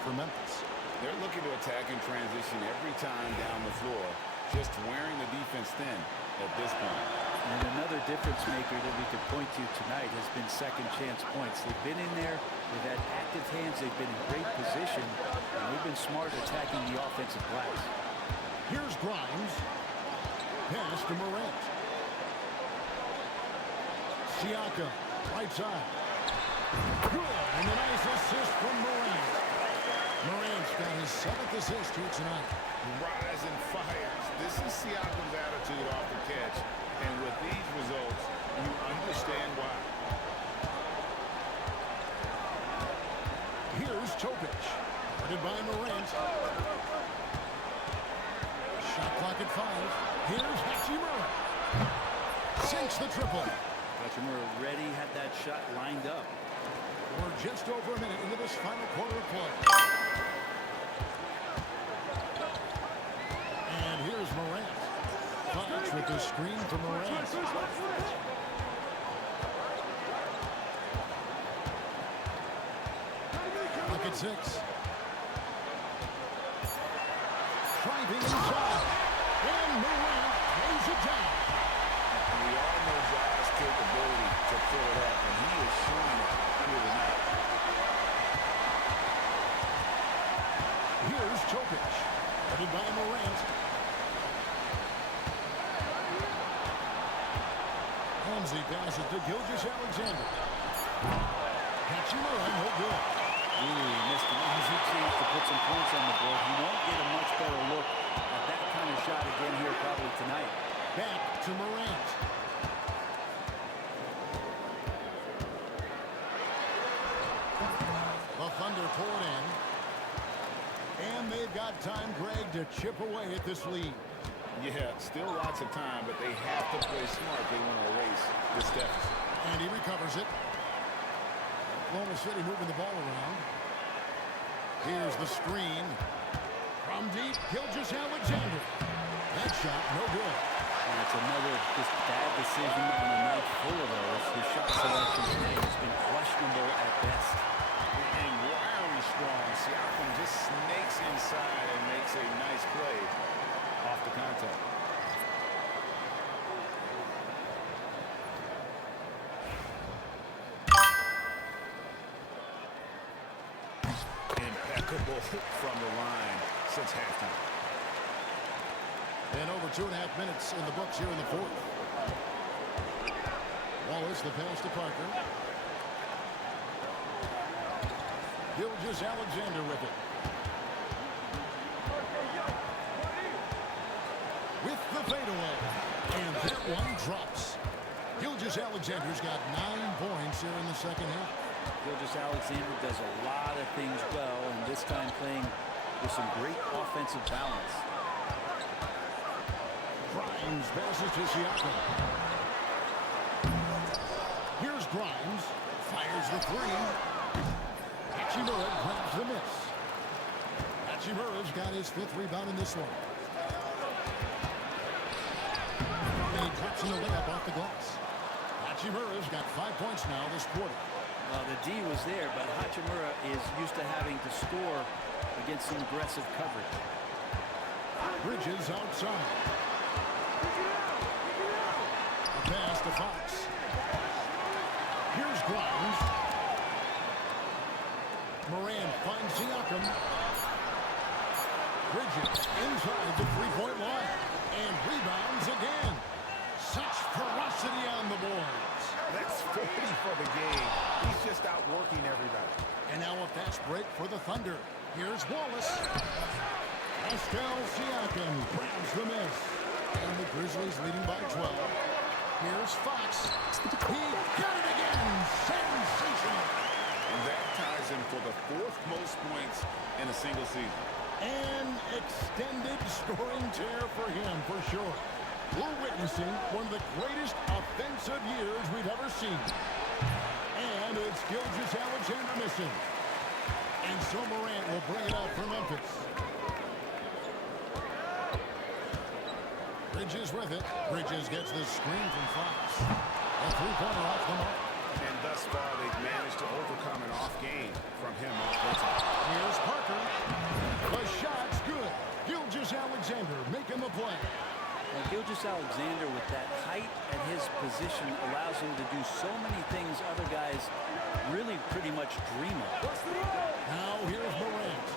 for Memphis. They're looking to attack in transition every time down the floor, just wearing the defense thin at this point. And another difference maker that we could point to tonight has been second chance points. They've been in there, they've had active hands, they've been in great position, and they've been smart attacking the offensive glass. Here's Grimes. Pass to Morant. Siakam, right side. Good, and a nice assist from Morant. Morant's got his 7th assist here tonight. Rise and fires. This is Siakam's attitude off the catch. And with these results, you understand why. Here's Topic. Guarded by Morant. Shot clock at 5. Here's Hachimura. Sinks the triple. Hachimura already had that shot lined up. We're just over a minute into this final quarter of play. And here's Morant. Fox with the screen for Morant. Look at 6. Driving inside. And Morant throws it down. And we all know Ja's capability to fill it up, and he is showing it here tonight. Here's Topic. Headed by Morant. Ramsey passes to Gilgeous-Alexander. Hachimura, no good. Ooh, he missed an easy chance to put some points on the board. He won't get a much better look at that kind of shot again here probably tonight. Back to Morant. The Thunder pull it in. And they've got time, Greg, to chip away at this lead. Yeah, still lots of time, but they have to play smart. They want to erase this deficit. And he recovers it. Oklahoma City moving the ball around. Here's the screen. From deep, Gilgeous-Alexander. That shot, no good. And it's another just bad decision on a night full of those. His shot selection tonight has been questionable at best. And wildly strong. Siakam just snakes inside and makes a nice play off the contact. Impeccable from the line since halftime. And over 2.5 minutes in the books here in the 4th. Wallace, the pass to Parker. Gilgeous-Alexander with it. With the fadeaway. And that one drops. Gilgeous-Alexander's got 9 points here in the second half. Gilgeous-Alexander does a lot of things well, and this time playing with some great offensive balance. Grimes passes to Siakam. Here's Grimes. Fires the 3. Hachimura grabs the miss. Hachimura's got his 5th rebound in this one. And he drops in the layup off the glass. Hachimura's got 5 points now this quarter. Well, the D was there, but Hachimura is used to having to score against some aggressive coverage. Bridges outside. A pass to Fox. Here's Grimes. Morant finds Siakam. Bridges inside the 3-point line. And rebounds again. Such ferocity on the boards. That's 40 for the game. He's just outworking everybody. And now a fast break for the Thunder. Here's Wallace. Pascal Siakam grabs the miss. And the Grizzlies leading by 12. Here's Fox. He got it again. Sensational. And that ties him for the 4th most points in a single season. An extended scoring tear for him, for sure. We're witnessing one of the greatest offensive years we've ever seen. And it's Gilgeous-Alexander missing. And so Morant will bring it up for Memphis. Bridges with it. Bridges gets the screen from Fox. A 3-pointer off the mark. And thus far, they've managed to overcome an off game from him offensively. Here's Parker. The shot's good. Gilgeous-Alexander making the play. Well, Gilgeous-Alexander with that height and his position allows him to do so many things other guys really pretty much dream of. Now here's Morant.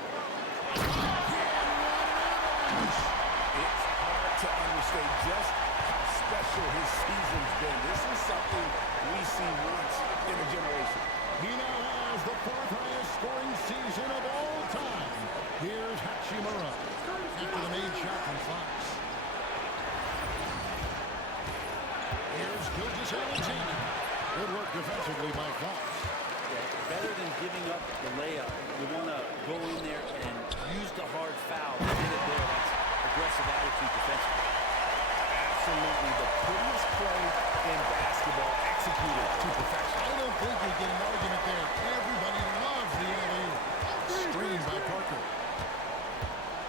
It's hard to understate just how special his season's been. This is something we see once in a generation. He now has the 4th highest scoring season of all time. Here's Hachimura after the main shot from Fox. Here's Gilgeous-Alexander. Good work defensively by Fox. Better than giving up the layup. You want to go in there and use the hard foul. Get it there. That's aggressive attitude defensively. Absolutely the prettiest play in basketball, executed to perfection. I don't think you get an argument there. Everybody loves the alley-oop. Screen by Parker.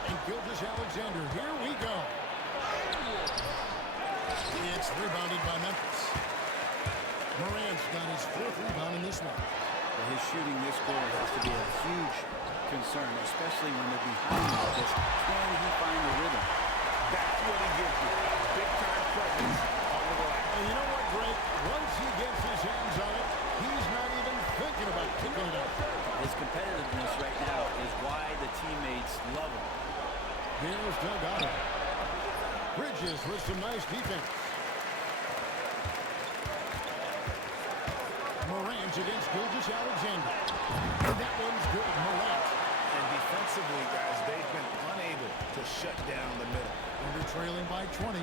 And Gilgeous-Alexander. Here we go. It's rebounded by Memphis. Morant's got his 4th rebound in this one. Well, his shooting this quarter has to be a huge concern, especially when they're behind like this. Can he find the rhythm? That's what he gives you. Big-time presence on the glass. And you know what, Greg? Once he gets his hands on it, he's not even thinking about kicking it out. His competitiveness right now is why the teammates love him. Here's Delgado. Bridges with some nice defense. Morant against Gilgeous-Alexander. And that one's good. Morant. And defensively, guys, they've been unable to shut down the middle. Under trailing by 20.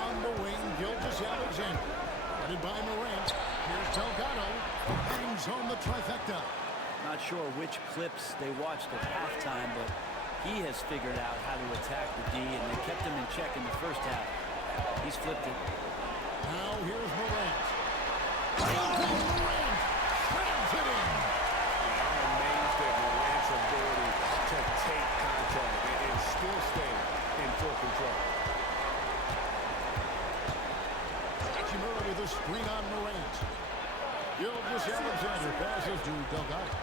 On the wing, Gilgeous-Alexander. Headed by Morant. Here's Delgado. Hangs on the trifecta. Not sure which clips they watched at halftime, but he has figured out how to attack the D, and they kept him in check in the first half. He's flipped it. Now here's Morant. Morant slams it in. I'm amazed at Morant's ability to take contact and still stay in full control. Hachimura with a screen on Morant. Gilgeous-Alexander passes to Delgado.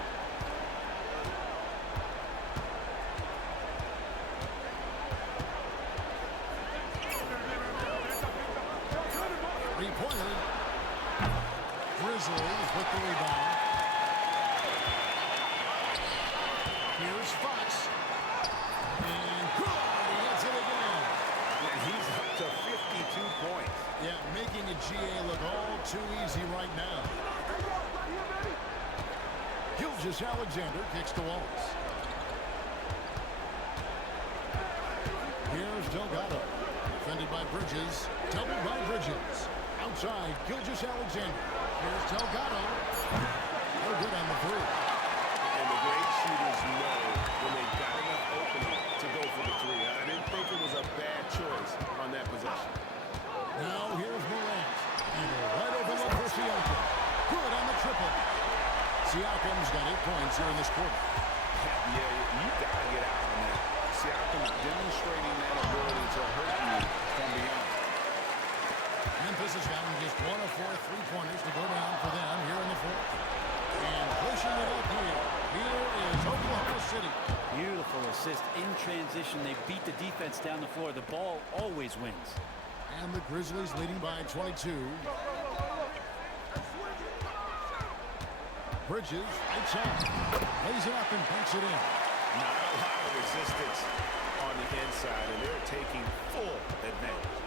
Three-pointer. Grizzlies with the rebound. Here's Fox. And good. He hits it again. And he's up to 52 points. Yeah, making a GA look all too easy right now. Gilgeous-Alexander kicks to Wallace. Here's Delgado. Defended by Bridges. Doubled by Bridges. Outside, Gilgeous-Alexander. Here's Delgado. No good on the three. And the great shooters know when they've got enough opening to go for the three. I didn't think it was a bad choice on that possession. Now here's Morant. And right over look for Siakam. Good on the triple. Siakam's got 8 points here in this quarter. Yeah, you got to get out on that. Siakam demonstrating that ability to hurt you from beyond. Memphis has gotten just 1 of 4 3-pointers to go down for them here in the 4th. And pushing it up here. Here is Oklahoma City. Beautiful assist in transition. They beat the defense down the floor. The ball always wins. And the Grizzlies leading by 22. Bridges, outside. Lays it up and banks it in. Not a lot of resistance on the inside, and they're taking full advantage.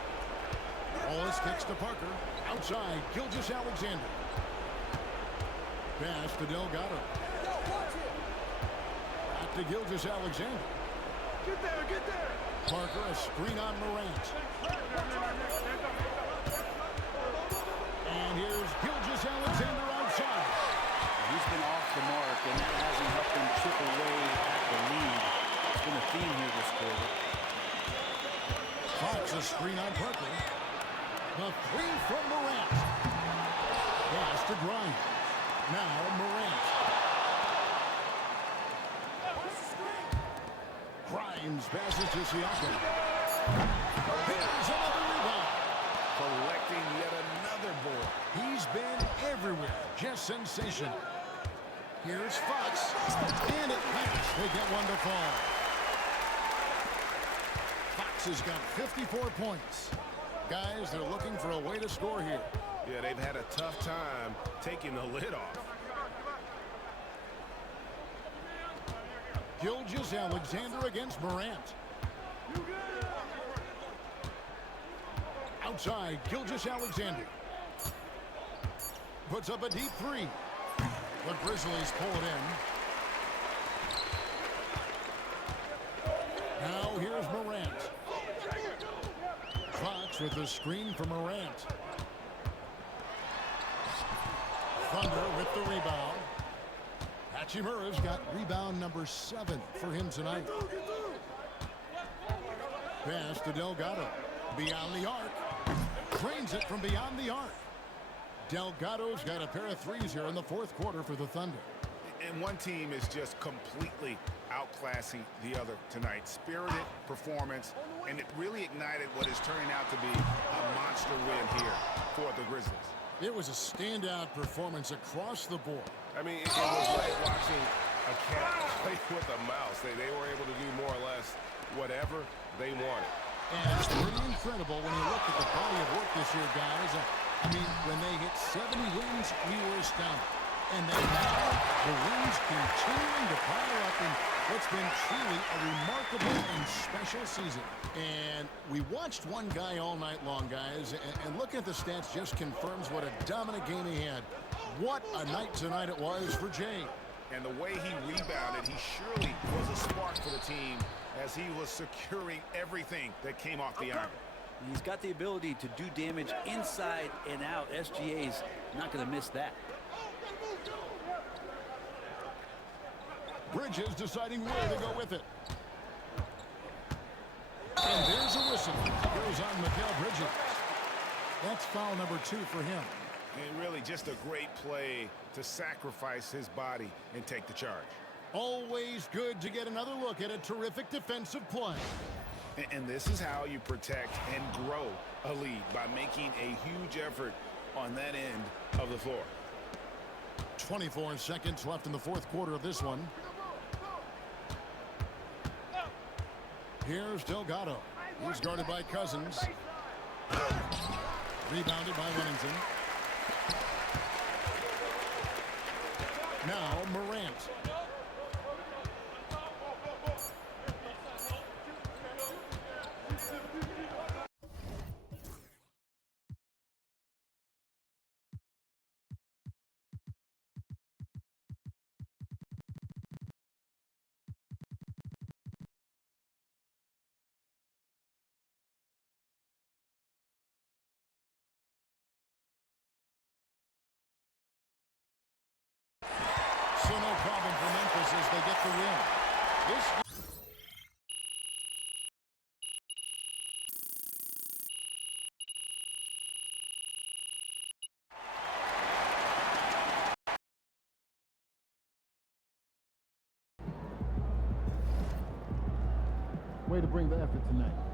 Wallace kicks to Parker. Outside, Gilgeous-Alexander. Pass to Delgado. Back to Gilgeous-Alexander. Get there! Parker, a screen on Morant. And here's Gilgeous-Alexander outside. He's been off the mark, and that hasn't helped him chip away at the lead. It's been a theme here this quarter. Fox, a screen on Parker. The three from Morant. Pass to Grimes. Now Morant. Grimes passes to Siakam. Here's another rebound. Collecting yet another board. He's been everywhere. Just sensational. Here's Fox. And it counts. They get one to fall. Fox has got 54 points. Guys, they're looking for a way to score here. Yeah, they've had a tough time taking the lid off. Gilgeous-Alexander against Morant. Outside, Gilgeous-Alexander. puts up a deep three. The Grizzlies pull it in. Now here's Morant. Fox with the screen for Morant. Thunder with the rebound. Hachimura's got rebound number 7 for him tonight. Pass to Delgado. Beyond the arc. Drains it from beyond the arc. Delgado's got a pair of threes here in the fourth quarter for the Thunder. And one team is just completely outclassing the other tonight. Spirited performance, and it really ignited what is turning out to be a monster win here for the Grizzlies. It was a standout performance across the board. I mean, it was like watching a cat play with a mouse. They were able to do more or less whatever they wanted. And it's pretty incredible when you look at the body of work this year, guys. I mean, when they hit 70 wins, we were astounded. And then now, the wins continuing to pile up in what's been truly a remarkable and special season. And we watched one guy all night long, guys, and looking at the stats just confirms what a dominant game he had. What a night tonight it was for Jay. And the way he rebounded, he surely was a spark for the team as he was securing everything that came off the iron. He's got the ability to do damage inside and out. SGA's not going to miss that. Bridges deciding where to go with it. And there's a whistle. Goes on Mikal Bridges. That's foul number 2 for him. And really just a great play to sacrifice his body and take the charge. Always good to get another look at a terrific defensive play. And this is how you protect and grow a lead, by making a huge effort on that end of the floor. 24 seconds left in the fourth quarter of this one. Here's Delgado. He's guarded by Cousins. Rebounded by Whittington. Now Morant. So no problem for Memphis as they get the win. Way to bring the effort tonight.